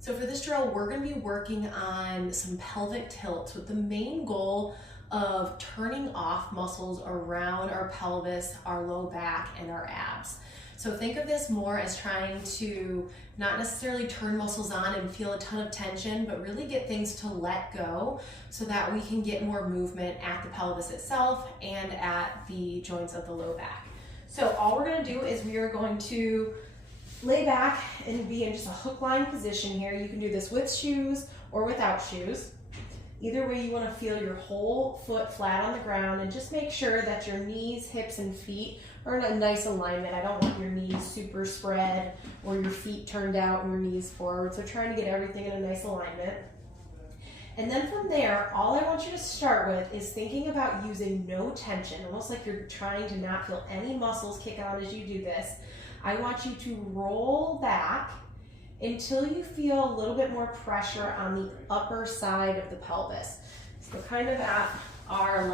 So for this drill, we're going to be working on some pelvic tilts with the main goal of turning off muscles around our pelvis, our low back, and our abs. So think of this more as trying to not necessarily turn muscles on and feel a ton of tension, but really get things to let go so that we can get more movement at the pelvis itself and at the joints of the low back. So all we're going to do is we are going to lay back and be in just a hook line position here. You can do this with shoes or without shoes. Either way, you want to feel your whole foot flat on the ground, and just make sure that your knees, hips, and feet are in a nice alignment. I don't want your knees super spread or your feet turned out and your knees forward. So trying to get everything in a nice alignment. And then from there, all I want you to start with is thinking about using no tension, almost like you're trying to not feel any muscles kick on as you do this. I want you to roll back until you feel a little bit more pressure on the upper side of the pelvis. So kind of at our,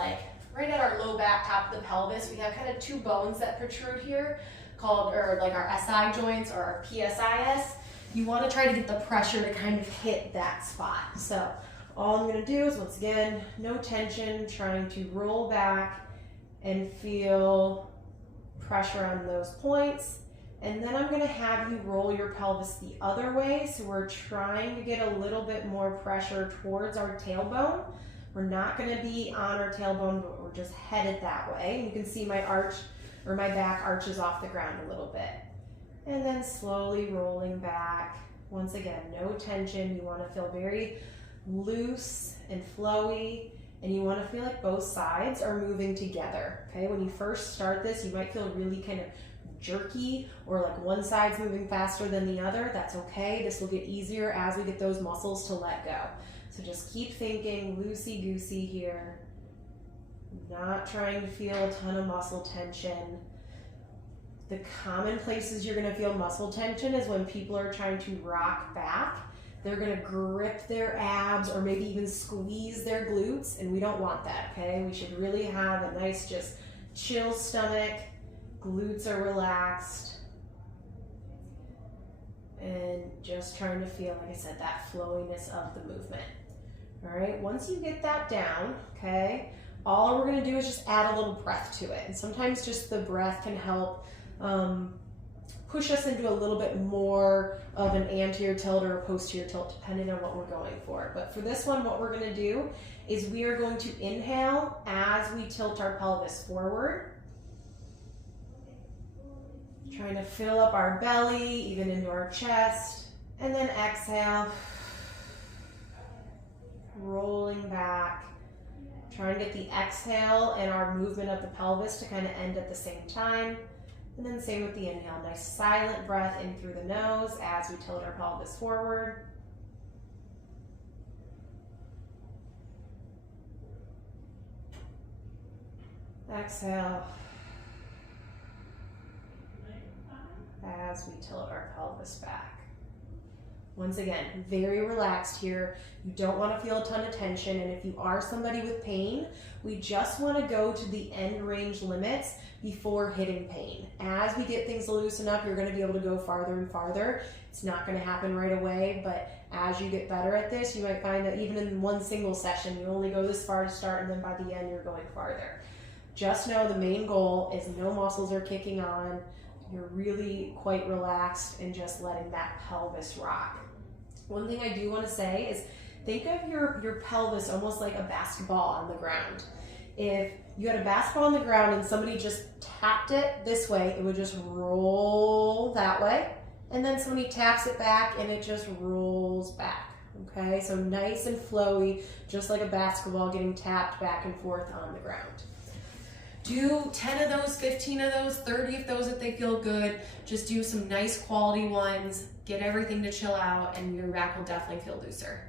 right at our low back, top of the pelvis, we have kind of two bones that protrude here called, or like our SI joints or our PSIS. You want to try to get the pressure to kind of hit that spot. So all I'm going to do is, once again, no tension, trying to roll back and feel pressure on those points. And then I'm going to have you roll your pelvis the other way. So we're trying to get a little bit more pressure towards our tailbone. We're not going to be on our tailbone, but we're just headed that way. You can see my arch, or my back arches off the ground a little bit. And then slowly rolling back. Once again, no tension. You want to feel very loose and flowy, and you want to feel like both sides are moving together. Okay, when you first start this, you might feel really kind of jerky, or like one side's moving faster than the other. That's okay. This will get easier as we get those muscles to let go. So just keep thinking loosey-goosey here, not trying to feel a ton of muscle tension. The common places you're going to feel muscle tension is when people are trying to rock back. They're going to grip their abs or maybe even squeeze their glutes, and we don't want that, okay? We should really have a nice, just chill stomach. Glutes are relaxed, and just trying to feel, like I said, that flowiness of the movement. All right, once you get that down, okay, all we're going to do is just add a little breath to it. And sometimes just the breath can help push us into a little bit more of an anterior tilt or a posterior tilt, depending on what we're going for. But for this one, what we're going to do is we are going to inhale as we tilt our pelvis forward. Trying to fill up our belly, even into our chest, and then exhale, rolling back. Trying to get the exhale and our movement of the pelvis to kind of end at the same time. And then same with the inhale, nice silent breath in through the nose as we tilt our pelvis forward. Exhale. As we tilt our pelvis back. Once again, very relaxed here. You don't want to feel a ton of tension, and if you are somebody with pain, we just want to go to the end range limits before hitting pain. As we get things to loosen up, you're going to be able to go farther and farther. It's not going to happen right away, but as you get better at this, you might find that even in one single session, you only go this far to start, and then by the end, you're going farther. Just know the main goal is no muscles are kicking on. You're really quite relaxed and just letting that pelvis rock. One thing I do want to say is think of your pelvis almost like a basketball on the ground. If you had a basketball on the ground and somebody just tapped it this way, it would just roll that way. And then somebody taps it back and it just rolls back. Okay, so nice and flowy, just like a basketball getting tapped back and forth on the ground. Do 10 of those, 15 of those, 30 of those if they feel good. Just do some nice quality ones, get everything to chill out, and your back will definitely feel looser.